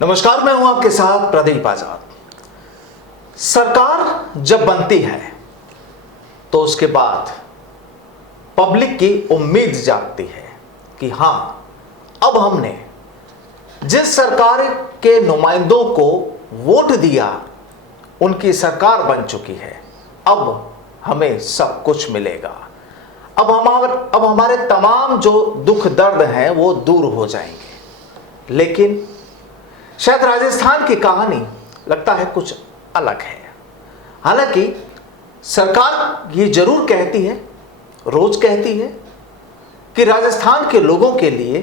नमस्कार, मैं हूं आपके साथ प्रदीप आजाद। सरकार जब बनती है तो उसके बाद पब्लिक की उम्मीद जागती है कि हां, अब हमने जिस सरकार के नुमाइंदों को वोट दिया उनकी सरकार बन चुकी है। अब हमें सब कुछ मिलेगा। अब हमारे तमाम जो दुख दर्द हैं वो दूर हो जाएंगे। लेकिन शायद राजस्थान की कहानी लगता है कुछ अलग है। हालांकि सरकार ये जरूर कहती है, रोज कहती है कि राजस्थान के लोगों के लिए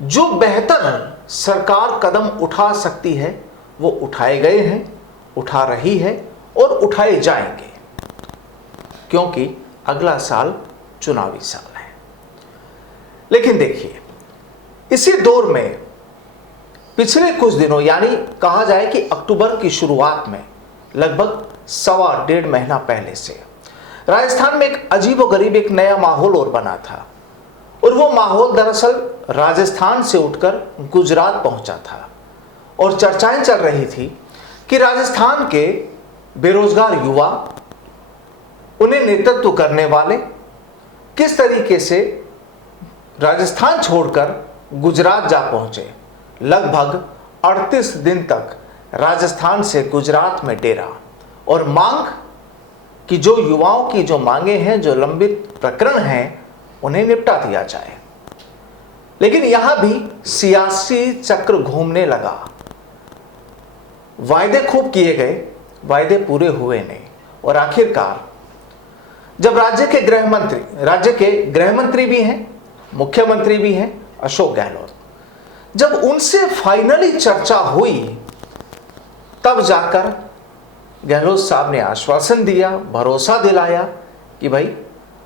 जो बेहतर सरकार कदम उठा सकती है वो उठाए गए हैं, उठा रही है और उठाए जाएंगे, क्योंकि अगला साल चुनावी साल है। लेकिन देखिए, इसी दौर में पिछले कुछ दिनों यानी कहा जाए कि अक्टूबर की शुरुआत में लगभग 1.25 महीना पहले से राजस्थान में एक अजीबोगरीब एक नया माहौल और बना था। और वो माहौल दरअसल राजस्थान से उठकर गुजरात पहुंचा था और चर्चाएं चल रही थी कि राजस्थान के बेरोजगार युवा, उन्हें नेतृत्व करने वाले किस तरीके से राजस्थान छोड़कर गुजरात जा पहुंचे। लगभग 38 दिन तक राजस्थान से गुजरात में डेरा और मांग कि जो युवाओं की जो मांगे हैं, जो लंबित प्रकरण हैं, उन्हें निपटा दिया जाए। लेकिन यहां भी सियासी चक्र घूमने लगा। वायदे खूब किए गए, वायदे पूरे हुए नहीं। और आखिरकार जब राज्य के गृह मंत्री भी हैं, मुख्यमंत्री भी हैं अशोक गहलोत, जब उनसे फाइनली चर्चा हुई तब जाकर गहलोत साहब ने आश्वासन दिया, भरोसा दिलाया कि भाई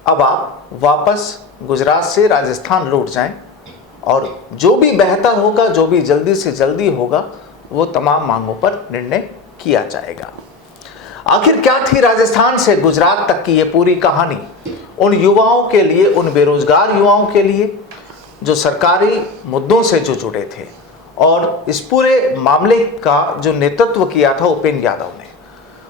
अब आप वापस गुजरात से राजस्थान लौट जाएं और जो भी बेहतर होगा, जो भी जल्दी से जल्दी होगा, वो तमाम मांगों पर निर्णय किया जाएगा। आखिर क्या थी राजस्थान से गुजरात तक की ये पूरी कहानी उन युवाओं के लिए, उन बेरोजगार युवाओं के लिए जो सरकारी मुद्दों से जो जुड़े थे। और इस पूरे मामले का जो नेतृत्व किया था उपेंद्र यादव ने।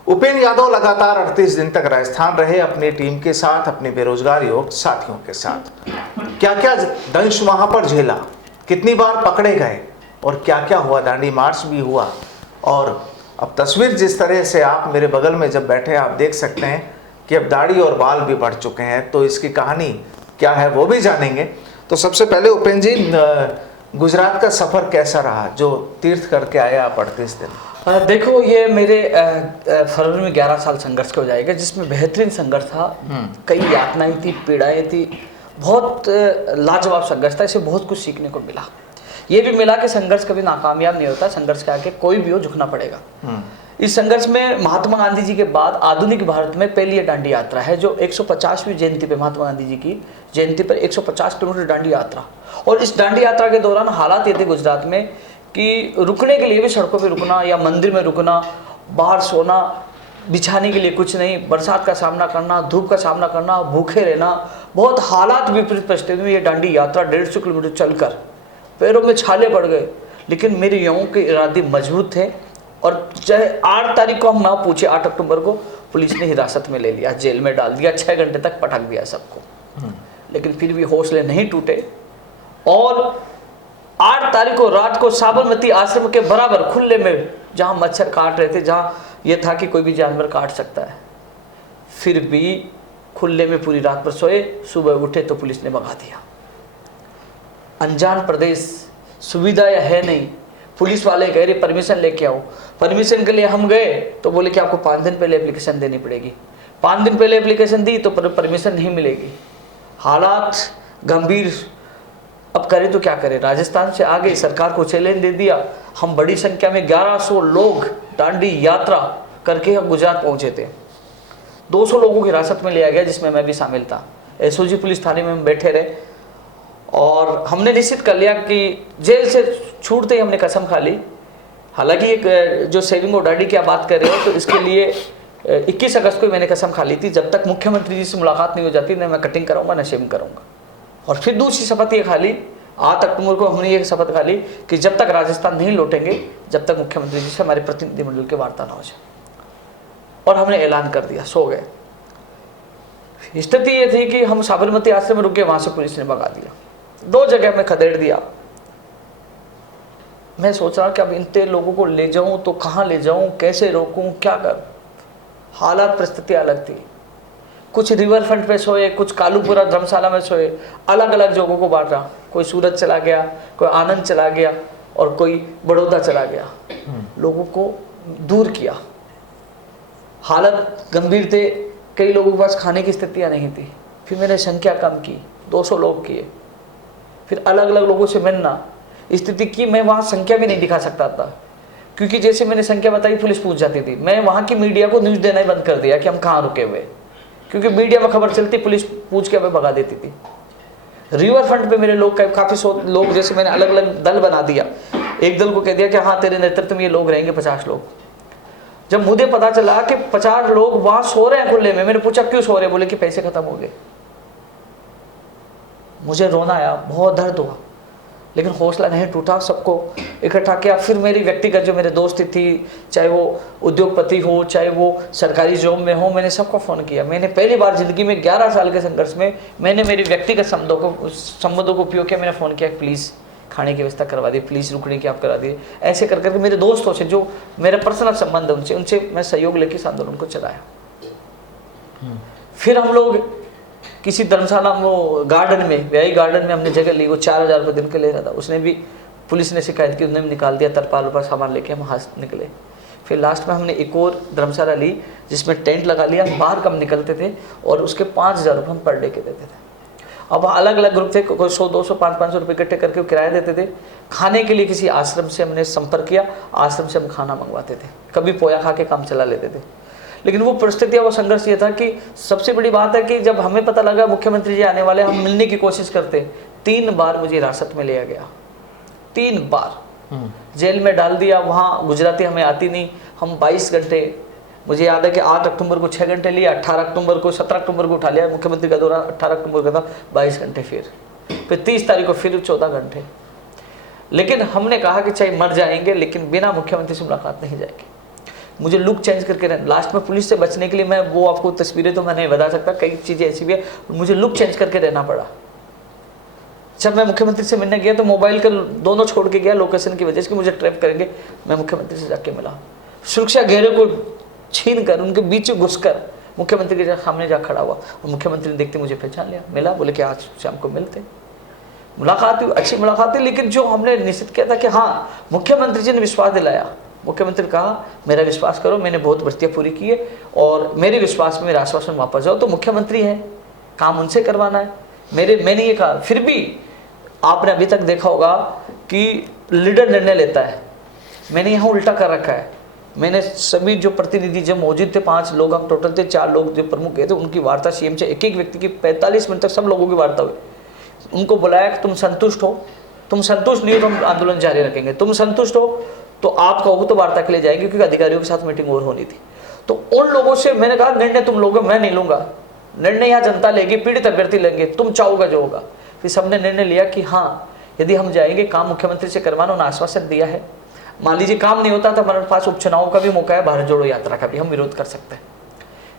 उपेंद्र यादव लगातार 38 दिन तक राजस्थान रहे अपनी टीम के साथ, अपने बेरोजगार युवक साथियों के साथ। क्या क्या दंश वहां पर झेला, कितनी बार पकड़े गए और क्या क्या हुआ, दांडी मार्च भी हुआ। और अब तस्वीर जिस तरह से आप मेरे बगल में जब बैठे आप देख सकते हैं कि अब दाढ़ी और बाल भी बढ़ चुके हैं, तो इसकी कहानी क्या है वो भी जानेंगे। तो सबसे पहले उपेंद्र जी, गुजरात का सफर कैसा रहा जो तीर्थ करके आए आप 38 दिन? देखो, ये मेरे फरवरी में 11 साल संघर्ष के हो जाएगा, जिसमें बेहतरीन संघर्ष था। कई यातनाएं थी, पीड़ाएं थी, बहुत लाजवाब संघर्ष था। इसे बहुत कुछ सीखने को मिला। ये भी मिला कि संघर्ष कभी नाकामयाब नहीं होता, संघर्ष के आगे कोई भी हो झुकना पड़ेगा। इस संघर्ष में महात्मा गांधी जी के बाद आधुनिक भारत में पहली ये दांडी यात्रा है, जो 150वीं जयंती पे, महात्मा गांधी जी की जयंती पर 150 किलोमीटर दांडी यात्रा। और इस दांडी यात्रा के दौरान हालात ये थे गुजरात में कि रुकने के लिए भी सड़कों पे रुकना या मंदिर में रुकना, बाहर सोना, बिछाने के लिए कुछ नहीं, बरसात का सामना करना, धूप का सामना करना, भूखे रहना, बहुत हालात विपरीत परिस्थिति में ये दांडी यात्रा 150 किलोमीटर चलकर पैरों में छाले पड़ गए। लेकिन मेरे युवाओं के इरादे मजबूत थे और चाहे 8 तारीख को हम ना पूछे, 8 अक्टूबर को पुलिस ने हिरासत में ले लिया, जेल में डाल दिया, 6 घंटे तक पटक दिया सबको। लेकिन फिर भी हौसले नहीं टूटे और 8 तारीख को रात को साबरमती आश्रम के बराबर खुले में, जहां मच्छर काट रहे थे, जहां यह था कि कोई भी जानवर काट सकता है, फिर भी खुले में पूरी रात पर सोए। सुबह उठे तो पुलिस ने भगा दिया। अनजान प्रदेश, सुविधा या है नहीं। पुलिस वाले कह रहे परमिशन लेके आओ। परमिशन के लिए हम गए तो बोले कि आपको 5 दिन पहले एप्लीकेशन देनी पड़ेगी। 5 दिन पहले एप्लीकेशन दी तो परमिशन नहीं मिलेगी। हालात गंभीर। अब करें तो क्या करें? राजस्थान से आगे सरकार को चैलेंज दे दिया। हम बड़ी संख्या में 1100 लोग दांडी यात्रा करके हम गुजरात पहुंचे थे। 200 लोगों की हिरासत में लिया गया, जिसमें मैं भी शामिल था। एसओजी पुलिस थाने में हम बैठे रहे और हमने निश्चित कर लिया कि जेल से छूटते ही हमने कसम खा ली। हालांकि एक जो सेविंग और दाढ़ी की आप बात कर रहे हो, तो इसके लिए 21 अगस्त को मैंने कसम खा ली थी, जब तक मुख्यमंत्री जी से मुलाकात नहीं हो जाती, ना मैं कटिंग कराऊंगा ना शेविंग करूंगा। और फिर दूसरी शपथ ये खा ली 8 अक्टूबर को हमने ये शपथ खा ली कि जब तक राजस्थान नहीं लौटेंगे, जब तक मुख्यमंत्री जी से हमारे प्रतिनिधिमंडल की वार्ता ना हो जाए। और हमने ऐलान कर दिया, सो गए। स्थिति ये थी कि हम साबरमती आश्रम में रुके, वहां से पुलिस ने भगा दिया, 2 जगह में खदेड़ दिया। मैं सोच रहा कि अब इतने लोगों को ले जाऊं तो कहाँ ले जाऊं, कैसे रोकूं, क्या कर। हालात परिस्थिति अलग थी। कुछ रिवर फ्रंट पे सोए, कुछ कालूपुरा धर्मशाला में सोए, अलग अलग जगहों को बांटा। कोई सूरत चला गया, कोई आनंद चला गया और कोई बड़ौदा चला गया। लोगों को दूर किया। हालत गंभीर थे, कई लोगों के पास खाने की स्थितियां नहीं थी। फिर मैंने संख्या कम की, 200 लोग किए। फिर अलग अलग लोगों से मिलना, स्थिति की मैं वहाँ संख्या भी नहीं दिखा सकता था, क्योंकि जैसे मैंने संख्या बताई पुलिस पूछ जाती थी। मैं वहाँ की मीडिया को न्यूज़ देना ही बंद कर दिया कि हम कहाँ रुके हुए, क्योंकि मीडिया में खबर चलती, पुलिस पूछ के हमें भगा देती थी। रिवर फ्रंट पे मेरे लोग काफ़ी लोग, जैसे मैंने अलग अलग दल बना दिया। एक दल को कह दिया कि हाँ तेरे नेतृत्व में ये लोग रहेंगे, 50 लोग। जब मुझे पता चला कि 50 लोग वहाँ सो रहे हैं खुले में, मैंने पूछा क्यों सो रहे, बोले कि पैसे खत्म हो गए। मुझे रोना आया, बहुत दर्द हुआ, लेकिन हौसला नहीं टूटा। सबको इकट्ठा किया। फिर मेरी व्यक्तिगत जो मेरे दोस्त थी, चाहे वो उद्योगपति हो, चाहे वो सरकारी जॉब में हो, मैंने सबको फ़ोन किया। मैंने पहली बार ज़िंदगी में 11 साल के संघर्ष में मैंने मेरी व्यक्तिगत संबंधों को उपयोग किया। मैंने फ़ोन किया, प्लीज़ खाने की व्यवस्था करवा दी, प्लीज़ रुकने की आप करा दिए। ऐसे कर करके मेरे दोस्तों से, जो मेरा पर्सनल संबंध है, उनसे मैं सहयोग लेकर इस आंदोलन को चलाया। फिर हम लोग किसी धर्मशाला, वो गार्डन में, व्याही गार्डन में हमने जगह ली। वो 4000 रुपये दिन के ले रहा था। उसने भी, पुलिस ने शिकायत की, उन्होंने निकाल दिया। तरपाल ऊपर सामान लेके हम हाथ निकले। फिर लास्ट में हमने एक और धर्मशाला ली जिसमें टेंट लगा लिया। बाहर कम निकलते थे और उसके 5000 रुपये हम पर डे के देते थे। अब अलग अलग ग्रुप थे, कोई 100, 200, 500 रुपये इकट्ठे करके किराया देते थे। खाने के लिए किसी आश्रम से हमने संपर्क किया, आश्रम से हम खाना मंगवाते थे। कभी पोया खा के काम चला लेते थे। लेकिन वो परिस्थितियाँ, वो संघर्ष ये था कि सबसे बड़ी बात है कि जब हमें पता लगा मुख्यमंत्री जी आने वाले, हम मिलने की कोशिश करते। 3 बार मुझे हिरासत में लिया गया, 3 बार जेल में डाल दिया। वहाँ गुजराती हमें आती नहीं। हम 22 घंटे, मुझे याद है कि 8 अक्टूबर को 6 घंटे लिया, 18 अक्टूबर को, 17 अक्टूबर को उठा लिया। मुख्यमंत्री का दौरा 18 अक्टूबर का था, 22 घंटे। फिर 30 तारीख को फिर 14 घंटे। लेकिन हमने कहा कि चाहे मर जाएंगे, लेकिन बिना मुख्यमंत्री से मुलाकात नहीं जाएगी। मुझे लुक चेंज करके रहना। लास्ट में पुलिस से बचने के लिए मैं, वो आपको तस्वीरें तो मैं नहीं बता सकता, कई चीज़ें ऐसी भी है, मुझे लुक चेंज करके रहना पड़ा। जब मैं मुख्यमंत्री से मिलने गया तो मोबाइल का दोनों छोड़ के गया, लोकेशन की वजह से कि मुझे ट्रैप करेंगे। मैं मुख्यमंत्री से जाके मिला, सुरक्षा घेरे को छीन कर, उनके बीच घुसकर मुख्यमंत्री के सामने जा खड़ा हुआ। और मुख्यमंत्री ने देखते मुझे पहचान लिया, मिला, बोले कि आज शाम को मिलते। मुलाकात हुई, अच्छी मुलाकात हुई। लेकिन जो हमने निश्चित किया था कि हाँ, मुख्यमंत्री जी ने विश्वास दिलाया। मुख्यमंत्री कहा मेरा विश्वास करो, मैंने बहुत भर्तियाँ पूरी की है और मेरे विश्वास में मेरा आश्वासन वापस जाओ। तो मुख्यमंत्री है, काम उनसे करवाना है। मैंने ये कहा। फिर भी आपने अभी तक देखा होगा कि लीडर निर्णय लेता है, मैंने यहाँ उल्टा कर रखा है। मैंने सभी जो प्रतिनिधि जब मौजूद थे, 5 लोग हम टोटल थे, 4 लोग जो प्रमुख गए थे, उनकी वार्ता सीएम से एक व्यक्ति की 45 मिनट तक सब लोगों की वार्ता हुई। उनको बुलाया कि तुम संतुष्ट हो, तुम संतुष्ट नहीं हो तो हम आंदोलन जारी रखेंगे, तुम संतुष्ट हो तो आप कहो तो वार्ता के लिए जाएंगे, क्योंकि अधिकारियों के साथ मीटिंग और होनी थी। तो उन लोगों से मैंने कहा निर्णय तुम लोगे, मैं नहीं लूंगा, निर्णय यहाँ जनता लेगी, पीड़ित अभ्यर्थी लेंगे, तुम चाहोगा जो होगा। फिर सबने निर्णय लिया कि हाँ, यदि हम जाएंगे, काम मुख्यमंत्री से करवाना, उन्होंने आश्वासन दिया है। मान लीजिए काम नहीं होता तो हमारे पास उपचुनाव का भी मौका है, भारत जोड़ो यात्रा का भी हम विरोध कर सकते हैं।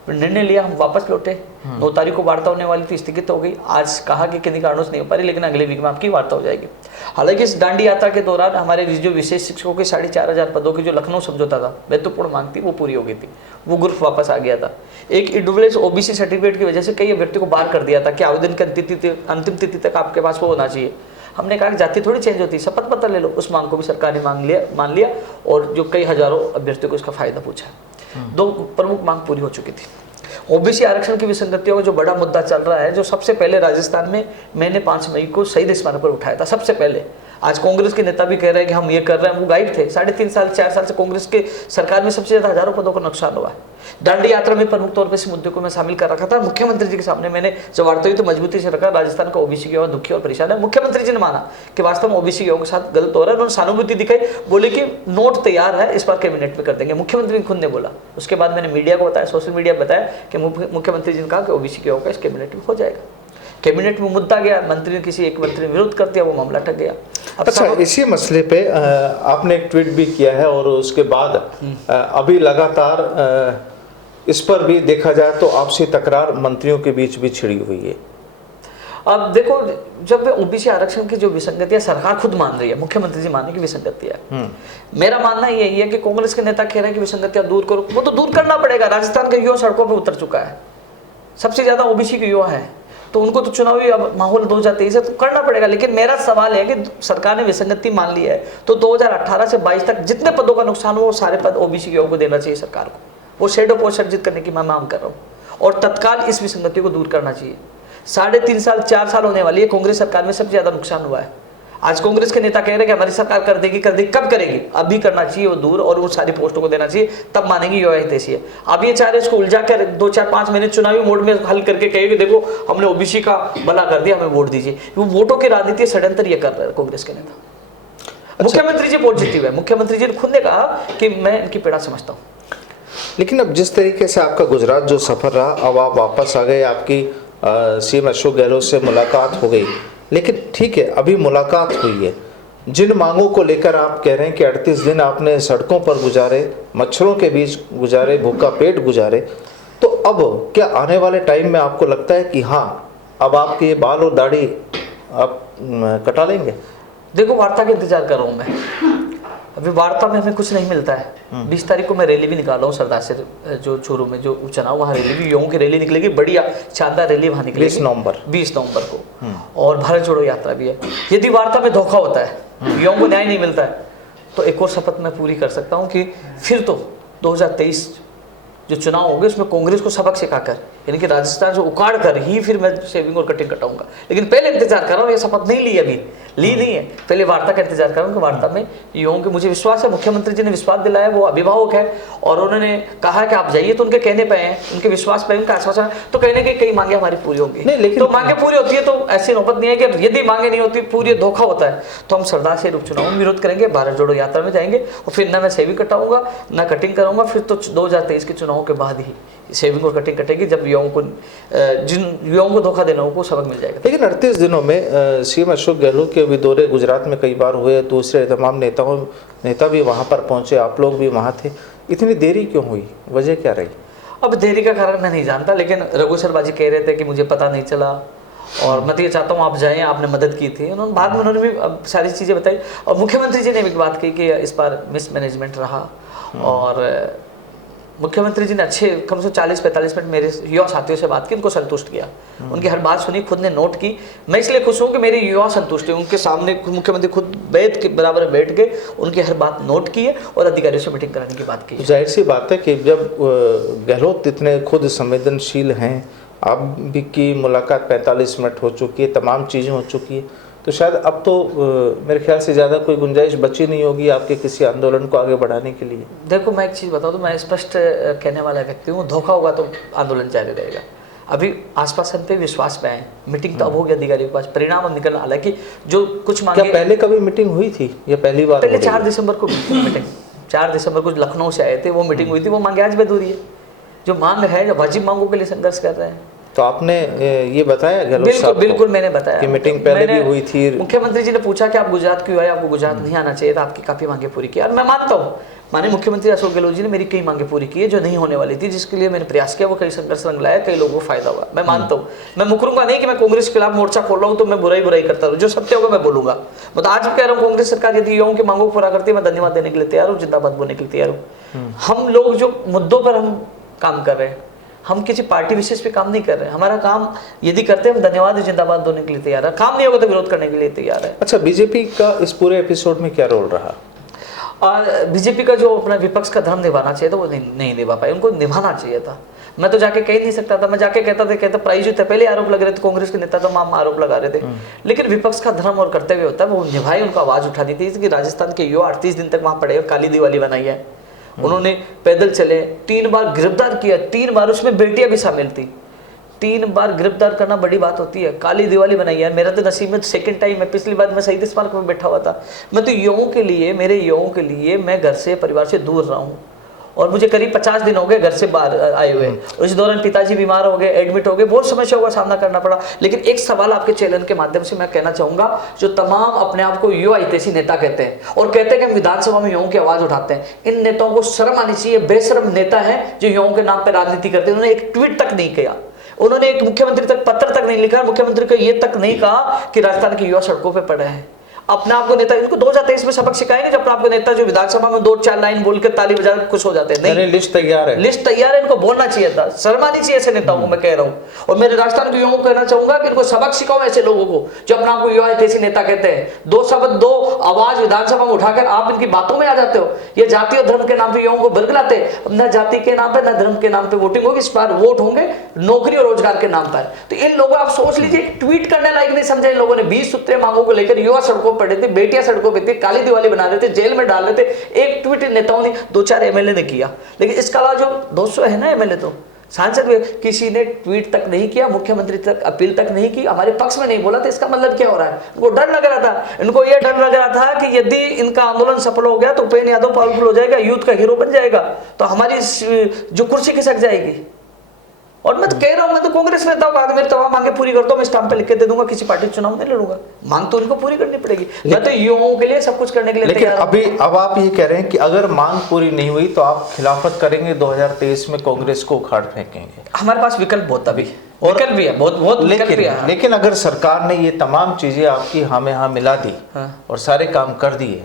फिर निर्णय लिया, हम वापस लौटे। 9 तारीख को वार्ता होने वाली थी, स्थगित हो गई। आज कहा कि किन्हीं कारणों से नहीं हो पा रही, लेकिन अगले वीक में आपकी वार्ता हो जाएगी। हालांकि इस दांडी यात्रा के दौरान हमारे जो विशेष शिक्षकों के 4500 पदों की जो लखनऊ समझौता था, महत्वपूर्ण मांग थी, वो पूरी हो गई थी। वो ग्रुप वापस आ गया था। एक इंडिविजुअल ओबीसी सर्टिफिकेट की वजह से कई अभ्यर्थी को बाहर कर दिया था कि आवेदन की अंतिम तिथि तक आपके पास वो होना चाहिए। हमने कहा कि जाति थोड़ी चेंज होती, शपथ पत्र ले लो। उस मांग को भी सरकार ने मान लिया और जो कई हजारों अभ्यर्थियों को इसका फायदा पूछा। 2 प्रमुख मांग पूरी हो चुकी थी। ओबीसी आरक्षण की विसंगतियों का जो बड़ा मुद्दा चल रहा है, जो सबसे पहले राजस्थान में मैंने 5 मई को शहीद स्मारक पर उठाया था, सबसे पहले। आज कांग्रेस के नेता भी कह रहे हैं कि हम ये कर रहे हैं, वो गायब थे। 3.5 साल 4 साल से कांग्रेस के सरकार में सबसे ज्यादा हजारों पदों का नुकसान हुआ है। दांडी यात्रा में प्रमुख तौर पर इस मुद्दे को मैं शामिल कर रखा था। मुख्यमंत्री जी के सामने मैंने जब वार्ता हुई तो मजबूती से रखा, राजस्थान का ओबीसी युवा दुखी और परेशान है। मुख्यमंत्री जी ने माना कि वास्तव में ओबीसी युवाओं के साथ गलत हो रहा है। उन्होंने सहानुभूति दिखाई, बोले कि नोट तैयार है, इस बार कैबिनेट में कर देंगे। मुख्यमंत्री खुद ने बोला। उसके बाद मैंने मीडिया को बताया, सोशल मीडिया बताया कि मुख्यमंत्री जी ने कहा कि ओबीसी युवाओं का इस कैबिनेट में हो जाएगा। कैबिनेट में मुद्दा गया, मंत्री ने किसी एक मंत्री ने विरोध कर दिया, वो मामला अटक गया। अब अच्छा, इसी मसले पे आपने एक ट्वीट भी किया है और उसके बाद अभी लगातार इस पर भी देखा जाए तो आपसी तकरार मंत्रियों के बीच भी छिड़ी हुई है। अब देखो, जब ओबीसी आरक्षण की जो विसंगतियां सरकार खुद मान रही है, मुख्यमंत्री जी मानने की विसंगतियां, मेरा मानना यही है कि कांग्रेस के नेता कह रहे हैं कि विसंगतियां दूर करो, वो तो दूर करना पड़ेगा। राजस्थान का युवा सड़कों पर उतर चुका है, सबसे ज्यादा ओबीसी के युवा है, तो उनको तो चुनावी अब माहौल 2023 है तो करना पड़ेगा। लेकिन मेरा सवाल है कि सरकार ने विसंगति मान ली है तो 2018 से 22 तक जितने पदों का नुकसान हो वो सारे पद ओबीसी के युवाओं को देना चाहिए सरकार को। वो शेडो पोस्ट अर्जित करने की मैं मांग कर रहा हूँ और तत्काल इस विसंगति को दूर करना चाहिए। 3.5 साल 4 साल होने वाली है, कांग्रेस सरकार में सबसे ज्यादा नुकसान हुआ है। आज कांग्रेस के नेता कह रहे हैं कि हमारी सरकार कर देगी, कब करेगी? अभी करना चाहिए वो दूर और वो सारी पोस्टों को देना चाहिए, तब मानेगी युवा हितैषी है। अब ये चाह रहे इसको उलझा कर 2-4-5 महीने चुनावी मोड में हल करके कहेगी देखो हमने ओबीसी का भला कर दिया, हमें वोट दीजिए। वो वोटों की राजनीति षड्यंत्र ये कर रहे हैं कांग्रेस के नेता। अच्छा। मुख्यमंत्री जी पॉजिटिव है, मुख्यमंत्री जी ने खुद ने कहा कि मैं इनकी पीड़ा समझता हूँ। लेकिन अब जिस तरीके से आपका गुजरात जो सफर रहा, अब आप वापस आ गए, आपकी सीएम अशोक गहलोत से मुलाकात हो गई, लेकिन ठीक है अभी मुलाकात हुई है, जिन मांगों को लेकर आप कह रहे हैं कि 38 दिन आपने सड़कों पर गुजारे, मच्छरों के बीच गुजारे, भूखा पेट गुजारे, तो अब क्या आने वाले टाइम में आपको लगता है कि हाँ अब आपके ये बाल और दाढ़ी आप कटा लेंगे? देखो, वार्ता का इंतजार कर रहा हूँ मैं। अभी वार्ता में हमें कुछ नहीं मिलता है। 20 तारीख को मैं रैली भी निकाला हूँ सरदार से, जो चूरू में जो चुनाव, वहाँ रैली भी, युवाओं की रैली निकलेगी, बढ़िया शानदार रैली वहाँ निकलेगी 20 नवंबर को, और भारत जोड़ो यात्रा भी है। यदि वार्ता में धोखा होता है, युवाओं को न्याय नहीं मिलता है, तो एक और शपथ मैं पूरी कर सकता हूँ कि फिर तो 2023 जो चुनाव होंगे उसमें कांग्रेस को सबक सिखाकर, यानी कि राजस्थान से उखाड़ कर ही फिर मैं शेविंग और कटिंग कटाऊंगा। लेकिन पहले इंतजार कर रहा हूँ, ये शपथ नहीं ली, अभी ली नहीं है, पहले वार्ता का इंतजार कर रहा हूँ कि वार्ता में युवाओं के, मुझे विश्वास है मुख्यमंत्री जी ने विश्वास दिलाया, वो अभिभावक है और उन्होंने कहा कि आप जाइए, तो उनके कहने पे हैं, उनके विश्वास पे, उनका आश्वासन, तो कहने की कई मांगे हमारी पूरी होंगी। लेकिन तो मांगे पूरी होती है तो ऐसी नौबत नहीं है कि यदि मांगे नहीं होती, पूरी धोखा होता है, तो हम सरदार से उपचुनाव में विरोध करेंगे, भारत जोड़ो यात्रा में जाएंगे और फिर ना मैं शेविंग कटाऊंगा ना कटिंग कराऊंगा। फिर तो 2023 के चुनाव के बाद ही शेविंग और कटिंग कटेगी, जब युवाओं को, जिन युवाओं को धोखा देना को सबक मिल जाएगा। लेकिन 38 दिनों में सीएम अशोक गहलोत के भी दौरे गुजरात में कई बार हुए, दूसरे तमाम नेता भी वहां पर पहुंचे, आप लोग भी वहां थे, इतनी देरी क्यों हुई, वजह क्या रही? अब देरी का कारण मैं नहीं जानता, लेकिन रघु सर बाजी कह रहे थे कि मुझे पता नहीं चला, और मैं तो ये चाहता हूँ आप जाएं, आपने मदद की थी। उन्होंने बाद में उन्होंने भी अब सारी चीज़ें बताई, और मुख्यमंत्री जी ने भी बात की कि इस बार मिसमैनेजमेंट रहा, और मुख्यमंत्री जी ने अच्छे कम से 40-45 मिनट मेरे युवा साथियों से बात की, उनको संतुष्ट किया, उनकी हर बात सुनी, खुद ने नोट की। मैं इसलिए खुश हूँ कि मेरे युवा संतुष्ट हैं, उनके सामने मुख्यमंत्री खुद बैठ के बराबर बैठ के उनकी हर बात नोट की है और अधिकारियों से मीटिंग कराने की बात की। जाहिर सी बात है कि जब गहलोत इतने खुद संवेदनशील हैं, आप भी की मुलाकात 45 मिनट हो चुकी है, तमाम चीज़ें हो चुकी है, तो शायद अब तो मेरे ख्याल से ज़्यादा कोई गुंजाइश बची नहीं होगी आपके किसी आंदोलन को आगे बढ़ाने के लिए। देखो, मैं एक चीज़ बता दूं, मैं स्पष्ट कहने वाला व्यक्ति हूँ, धोखा होगा तो आंदोलन जारी रहेगा। अभी आश्वासन पे विश्वास पे आए, मीटिंग तो अब हो गया अधिकारियों के पास, परिणाम अब निकलना, हालांकि जो कुछ मांगे। क्या पहले कभी मीटिंग हुई थी या पहली बार? पहले 4 दिसंबर को मीटिंग, 4 दिसंबर को लखनऊ से आए थे, वो मीटिंग हुई थी, वो मांगे आज भी अधूरी है। जो मांग है, जो वाजिब मांगों के लिए संघर्ष कर रहे हैं। तो आपने ये बताया गहलोत साहब को? बिल्कुल मैंने बताया कि मीटिंग पहले भी हुई थी। मुख्यमंत्री जी ने पूछा कि आप गुजरात क्यों आए, आपको गुजरात नहीं आना चाहिए था, आपकी काफी मांगे पूरी की। और मैं मानता हूँ, माननीय मुख्यमंत्री अशोक गहलोत जी ने मेरी कई मांगे पूरी की है जो नहीं होने वाली थी, जिसके लिए मैंने प्रयास किया, वो कई संघर्ष रंग लाया, कई लोगों को फायदा हुआ। मैं मानता हूँ, मैं मुकरूंगा नहीं कि मैं कांग्रेस के खिलाफ मोर्चा खोल रहा हूँ तो मैं बुराई करता हूँ, जो सत्य होगा मैं बोलूंगा। मैं तो आज भी कह रहा हूँ, कांग्रेस सरकार यदि युवाओं की मांगों को पूरा करती है, मैं धन्यवाद देने के लिए तैयार हूँ, जिंदाबाद बोलने के लिए तैयार हूँ। हम लोग जो मुद्दों पर हम काम कर रहे हैं, हम किसी पार्टी विशेष पे काम नहीं कर रहे हैं, हमारा काम यदि करते हैं हम धन्यवाद जिंदाबाद देने के लिए तैयार है, काम नहीं होगा तो विरोध करने के लिए तैयार है। अच्छा, बीजेपी का इस पूरे एपिसोड में क्या रोल रहा? और बीजेपी का जो अपना विपक्ष का धर्म निभाना चाहिए था वो नहीं निभा पाए, उनको निभाना चाहिए था। मैं तो जाके कह नहीं सकता था, मैं जाके कहता प्राइज थे, पहले आरोप लग रहे थे, कांग्रेस के नेता तमाम आरोप लगा रहे थे, लेकिन विपक्ष का धर्म और कर्तव्य होता है वो निभाए, उनको आवाज उठानी थी कि राजस्थान के युवा 38 दिन तक वहां पड़े, काली दिवाली बनाई है उन्होंने, पैदल चले, 3 बार गिरफ्तार किया, 3 बार उसमें बेटियां भी शामिल थी, 3 बार गिरफ्तार करना बड़ी बात होती है, काली दिवाली बनाई है। मेरा तो नसीब में सेकंड टाइम है, पिछली बार मैं शहीद स्मारक में बैठा हुआ था। मैं तो युवाओं के लिए, मेरे युवाओं के लिए मैं घर से परिवार से दूर रहा हूँ और मुझे करीब 50 दिन हो गए घर से बाहर आए हुए। उस दौरान पिताजी बीमार हो गए, एडमिट हो गए, बहुत समस्याओं का सामना करना पड़ा। लेकिन एक सवाल आपके चैनल के माध्यम से मैं कहना चाहूंगा, जो तमाम अपने आप को युवा हितैषी नेता कहते हैं और कहते हैं कि हम विधानसभा में युवाओं की आवाज उठाते हैं, इन नेताओं को शर्म आनी चाहिए। बेशर्म नेता है जो युवाओं के नाम पर राजनीति करते हैं। उन्होंने एक ट्वीट तक नहीं किया, उन्होंने एक मुख्यमंत्री तक पत्र तक नहीं लिखा, मुख्यमंत्री को ये तक नहीं कहा कि राजस्थान के युवा सड़कों पर पड़े हैं। अपने आप को नेता, इनको 2023 में सबक सिखाएंगे जब अपने आप को नेता जो विधानसभा में 2-4 लाइन बोल के ताली बजा के खुश हो जाते हैं। नहीं, लिस्ट तैयार है, लिस्ट तैयार है, इनको बोलना चाहिए था, शर्मा नहीं चाहिए ऐसे नेताओं को, मैं कह रहा हूं। और मेरे राजस्थान के युवाओं को कहना चाहूंगा कि इनको सबक सिखाओ ऐसे लोगों को जो अपने आप को युवा हितैषी नेता कहते हैं। 2 शब्द 2 आवाज विधानसभा में उठाकर आप इनकी बातों में आ जाते हो। ये जाति और धर्म के नाम पे युवाओं को बरगलाते, न जाति के नाम पे न धर्म के नाम पे वोटिंग होगी, इस बार वोट होंगे नौकरी और रोजगार के नाम पर। तो इन लोगों, आप सोच लीजिए, ट्वीट करने लायक नहीं समझे इन लोगों ने। 20 सूत्रीय मांगों को लेकर युवा सड़कों पर पड़े थे, बेटियां सड़कों पे थी, काली दिवाली बना रहे थे, जेल में डाल रहे थे। एक ट्वीट नेताओं ने, 2-4 एमएलए ने किया। लेकिन इसका अलावा जो 200 है ना एमएलए, तो सांसद में किसी ने ट्वीट तक नहीं किया, मुख्यमंत्री तक अपील तक नहीं की, हमारे पक्ष में नहीं बोला। तो इसका मतलब क्या हो रहा है? इनको डर लग रहा था, इनको यह डर लग रहा था कि यदि इनका आंदोलन सफल हो गया तो उपेंद्र यादव पावरफुल हो जाएगा, यूथ का हीरो बन जाएगा, तो हमारी जो कुर्सी खिसक जाएगी। और मैं तो कह रहा हूं, मैं तो कांग्रेस नेताओं को आगे मेरी तमाम मांगे पूरी करता हूं, मैं स्टाम्प पे लिख के दे दूंगा, किसी पार्टी चुनाव नहीं लड़ूंगा। मांग तो उनको पूरी करनी पड़ेगी। मैं तो युवाओं के लिए सब कुछ करने के लिए लेकिन तैयार हूं। अभी अब आप ये कह रहे हैं कि अगर मांग पूरी नहीं हुई तो आप खिलाफत करेंगे, 2023 में कांग्रेस को उखाड़ फेंकेंगे। हमारे पास विकल्प बहुत अभी विकल्प भी है, बहुत विकल्प भी है। लेकिन अगर सरकार ने ये तमाम चीजें आपकी हाँ में हाँ मिला दी और सारे काम कर दिए,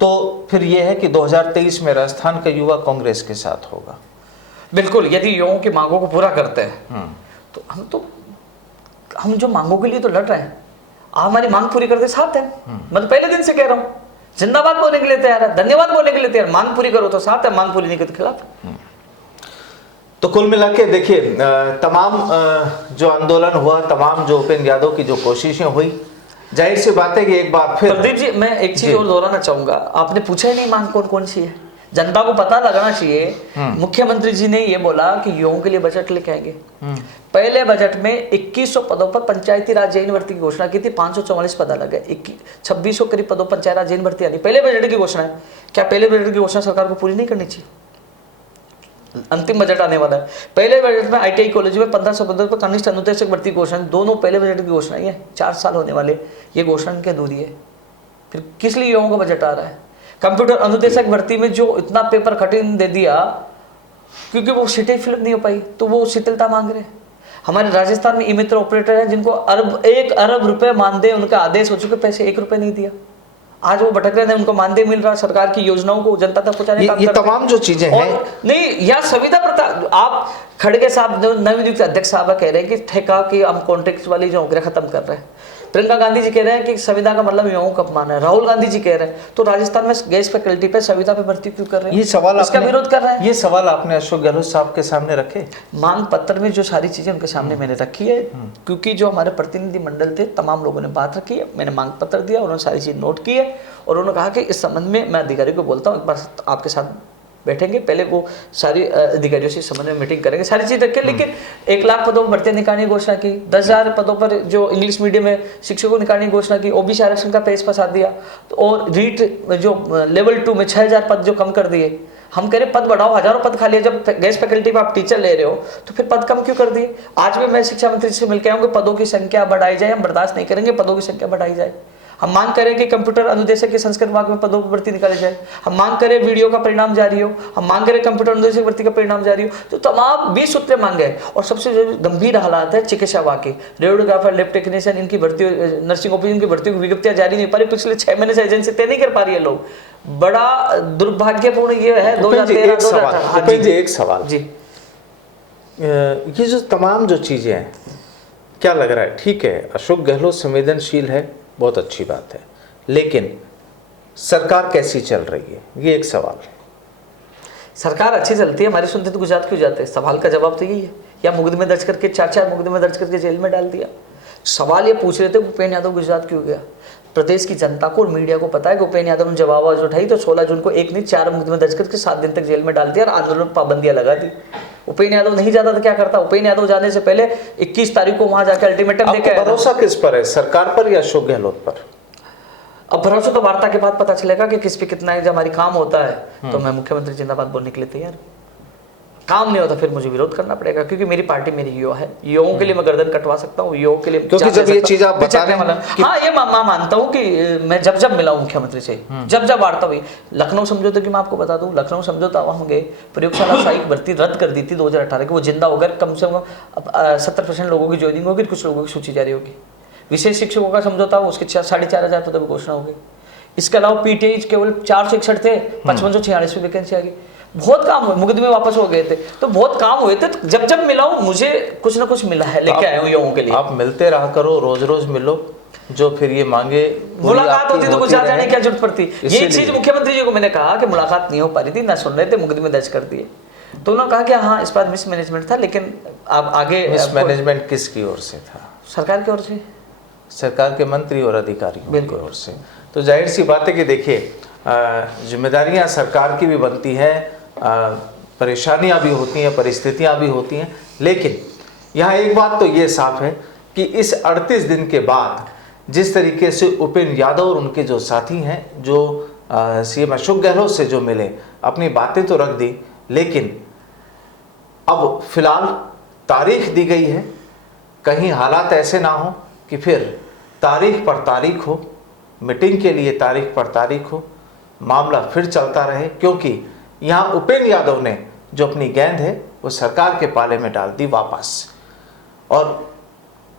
तो फिर ये है कि 2023 में राजस्थान का युवा कांग्रेस के साथ होगा। बिल्कुल, यदि युवाओं की मांगों को पूरा करते हैं तो हम जो मांगों के लिए तो लड़ रहे हैं, हमारी मांग पूरी करते साथ है। मैं तो पहले दिन से कह रहा हूं, जिंदाबाद बोलने के लिए तैयार है, धन्यवाद बोलने के लिए तैयार। मांग पूरी करो तो साथ है, मांग पूरी नहीं करो तो खिलाफ। तो कुल मिला के देखिए, तमाम जो आंदोलन हुआ, तमाम जो उपेंद्र यादव की जो कोशिशें हुई, जाहिर सी बात है कि एक बार फिर। प्रदीप जी, मैं एक चीज और दोहराना चाहूंगा, आपने पूछा ही नहीं मांग कौन कौन सी है। जनता को पता लगना चाहिए। मुख्यमंत्री जी ने ये बोला कि युवाओं के लिए बजट लेके आएंगे। पहले बजट में 2100 पदों पर पंचायती राज जैन भर्ती की घोषणा की थी, 544 पद अलग है, 2600 करीब पदों पर पंचायत राज जैन भर्ती आनी पहले बजट की घोषणा है। क्या पहले बजट की घोषणा सरकार को पूरी नहीं करनी चाहिए? अंतिम बजट आने वाला है। पहले बजट में आईटीआई कॉलेज में 1500 पदों पर कनिष्ठ अनुदेशक भर्ती घोषणा, दोनों पहले बजट की घोषणा है। 4 साल होने वाले, ये घोषणा इनकी अधूरी है। फिर किस लिए युवाओं का बजट आ रहा है? कंप्यूटर अनुदेशक भर्ती में जो इतना पेपर कठिन दे दिया, क्योंकि वो सीटें फिल नहीं हो पाई, तो वो शिथिलता मांग रहे हैं। हमारे राजस्थान में ई मित्र ऑपरेटर हैं जिनको 1 अरब रुपए मानदेय, उनका आदेश हो चुके, पैसे 1 रुपए नहीं दिया। आज वो भटक रहे हैं, उनको मानदेय मिल रहा, सरकार की योजनाओं को जनता तक पहुंचाने का काम ये तमाम जो चीजें हैं। नहीं, या संविदा प्रथा, आप खड़गे साहब नवनियुक्त अध्यक्ष साहब कह रहे हैं कि ठेका की हम कॉन्ट्रैक्ट वाली जो नौकरियां खत्म कर रहे हैं। प्रियंका गांधी जी कह रहे हैं कि संविदा का मतलब युवाओं का अपमान है। राहुल गांधी जी कह रहे हैं, तो राजस्थान में गैस फैकल्टी पे संविदा पे भर्ती क्यों कर रहे हैं? ये सवाल इसका विरोध कर रहे हैं। ये सवाल आपने अशोक गहलोत साहब के सामने रखे? मांग पत्र में जो सारी चीजें उनके सामने मैंने रखी है, क्योंकि जो हमारे प्रतिनिधि मंडल थे, तमाम लोगों ने बात रखी है, मैंने मांग पत्र दिया, उन्होंने सारी चीज नोट की है और उन्होंने कहा कि इस संबंध में मैं अधिकारी को बोलता हूँ, एक बार आपके साथ बैठेंगे, पहले वो सारी अधिकारियों से संबंध में मीटिंग करेंगे, सारी चीज रखें। लेकिन 1 लाख पदों पर भर्ती निकालने की घोषणा की, 10,000 पदों पर जो इंग्लिश मीडियम में शिक्षकों को निकालने की घोषणा की, ओबीसी आरक्षण का पेश फंसा दिया, तो और रीट जो लेवल 2 में 6,000 पद जो कम कर दिए। हम कह रहे पद बढ़ाओ, हजारों पद खाली है। जब गैस फैकल्टी में आप टीचर ले रहे हो तो फिर पद कम क्यों कर दिए? आज भी मैं शिक्षा मंत्री से मिलकर आऊंगा, पदों की संख्या बढ़ाई जाए, हम बर्दाश्त नहीं करेंगे, पदों की संख्या बढ़ाई जाए। हम मांग करें कि कंप्यूटर अनुदेशक के संस्कृत विभाग में पदों पर भर्ती निकाली जाए। हम मांग करें वीडियो का परिणाम जारी हो। हम मांग करें कंप्यूटर अनुदेशक भर्ती का परिणाम जारी हो। तो तमाम 20 सूत्रीय मांगे हैं। और सबसे जो गंभीर हालात है चिकित्सा विभाग के, रेडियोग्राफर, लैब टेक्नीशियन, इनकी भर्ती, नर्सिंग ऑफिसर की भर्ती की विज्ञप्तियां जारी नहीं पा रही। पिछले 6 महीने से एजेंसी तय नहीं कर पा रही है लोग। बड़ा दुर्भाग्यपूर्ण ये है। 2013 एक सवाल जी, ये जो तमाम जो चीजें हैं, क्या लग रहा है? ठीक है, अशोक गहलोत संवेदनशील है, बहुत अच्छी बात है, लेकिन सरकार कैसी चल रही है, ये एक सवाल है। सरकार अच्छी चलती है, हमारी सुनते तो गुजरात क्यों जाते हैं? सवाल का जवाब तो यही है। या मुकदमे दर्ज करके 4 मुकदमे दर्ज करके जेल में डाल दिया। सवाल ये पूछ रहे थे उपेंद्र यादव गुजरात क्यों गया? प्रदेश की जनता को और मीडिया को पता है कि उपेंद्र यादव ने जब आवाज उठाई तो 16 जून को 1 नहीं 4 मुकदमे दर्ज करके 7 दिन तक जेल में डाल दिया और आंदोलन पर पाबंदियां लगा दी। उपेंद्र यादव नहीं जाता तो क्या करता? उपेंद्र यादव जाने से पहले 21 तारीख को वहां जाकर अल्टीमेटम देकर भरोसा किस पर है, सरकार पर या अशोक गहलोत पर? अब भरोसा तो वार्ता के बाद पता चलेगा कि किस पे कितना है। जब हमारी काम होता है तो मैं मुख्यमंत्री जिंदाबाद बोलने के लिए तैयार हूं। काम नहीं होता फिर मुझे विरोध करना पड़ेगा, क्योंकि मेरी पार्टी मेरी युवा है। युवाओं के लिए मैं गर्दन कटवा सकता हूँ, युवाओं के लिए क्योंकि जब ये चीज आप बता रहे हैं कि हाँ, ये मैं मानता हूँ कि मैं जब जब मिला हूँ मुख्यमंत्री से, जब जब वार्ता हुई, लखनऊ समझौते की मैं आपको बता दूं, लखनऊ समझौता हम गए, प्रयोगशाला सहायक भर्ती रद्द कर दी थी 2018 की, वो जिंदा हो गए। कम से कम 70% लोगों की ज्वाइनिंग होगी, कुछ लोगों की सूची जारी होगी। विशेष शिक्षकों का समझौता, उसके 4,500 पदों की घोषणा हो गई। इसके अलावा पीटीआई केवल 461 थे, 5546 में वैकेंसी आ गई। बहुत काम हुए, मुकदमे वापस हो गए थे, तो बहुत काम हुए थे। जब जब मिला हूं मुझे कुछ ना कुछ मिला है, लेके आया हूं युवाओं के लिए। आप मिलते रहा करो, रोज रोज मिलो, जो फिर ये मांगे मुलाकात होती तो कुछ ज्यादा जाने की क्या जरूरत पड़ती। ये चीज मुख्यमंत्री जी को मैंने कहा कि मुलाकात नहीं हो पा रही थी, ना सुन रहे थे, मुकदमे दर्ज कर दिए। तो उन्होंने कहा कि हाँ, इस बार मिसमैनेजमेंट था, लेकिन अब आगे मिसमैनेजमेंट किसकी ओर से था? सरकार की ओर से, सरकार के मंत्री और अधिकारियों की ओर से। तो जाहिर सी बात है कि देखिए, जिम्मेदारियां सरकार की भी बनती है, परेशानियां भी होती हैं, परिस्थितियां भी होती हैं, लेकिन यहाँ एक बात तो ये साफ है कि इस 38 दिन के बाद जिस तरीके से उपेंद्र यादव और उनके जो साथी हैं, जो सीएम अशोक गहलोत से जो मिले, अपनी बातें तो रख दी, लेकिन अब फिलहाल तारीख दी गई है। कहीं हालात ऐसे ना हो कि फिर तारीख पर तारीख हो, मीटिंग के लिए तारीख पर तारीख हो, मामला फिर चलता रहे, क्योंकि यहाँ उपेंद्र यादव ने जो अपनी गेंद है वो सरकार के पाले में डाल दी वापस। और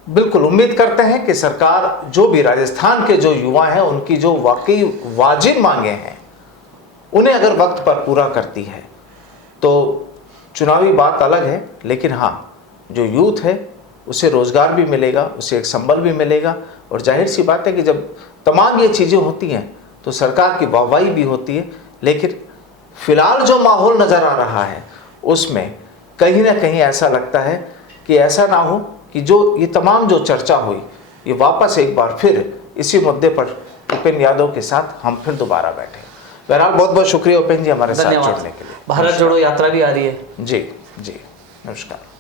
बिल्कुल उम्मीद करते हैं कि सरकार जो भी राजस्थान के जो युवा हैं, उनकी जो वाकई वाजिब मांगे हैं, उन्हें अगर वक्त पर पूरा करती है तो चुनावी बात अलग है, लेकिन हाँ, जो यूथ है उसे रोजगार भी मिलेगा, उसे एक संबल भी मिलेगा। और जाहिर सी बात है कि जब तमाम ये चीज़ें होती हैं तो सरकार की वाहवाही भी होती है, लेकिन फिलहाल जो माहौल नज़र आ रहा है उसमें कहीं ना कहीं ऐसा लगता है कि ऐसा ना हो कि जो ये तमाम जो चर्चा हुई, ये वापस एक बार फिर इसी मुद्दे पर उपेंद्र यादव के साथ हम फिर दोबारा बैठे। बहरहाल बहुत बहुत शुक्रिया उपेंद्र जी हमारे साथ जुड़ने के लिए। भारत जोड़ो यात्रा भी आ रही है। जी जी, नमस्कार।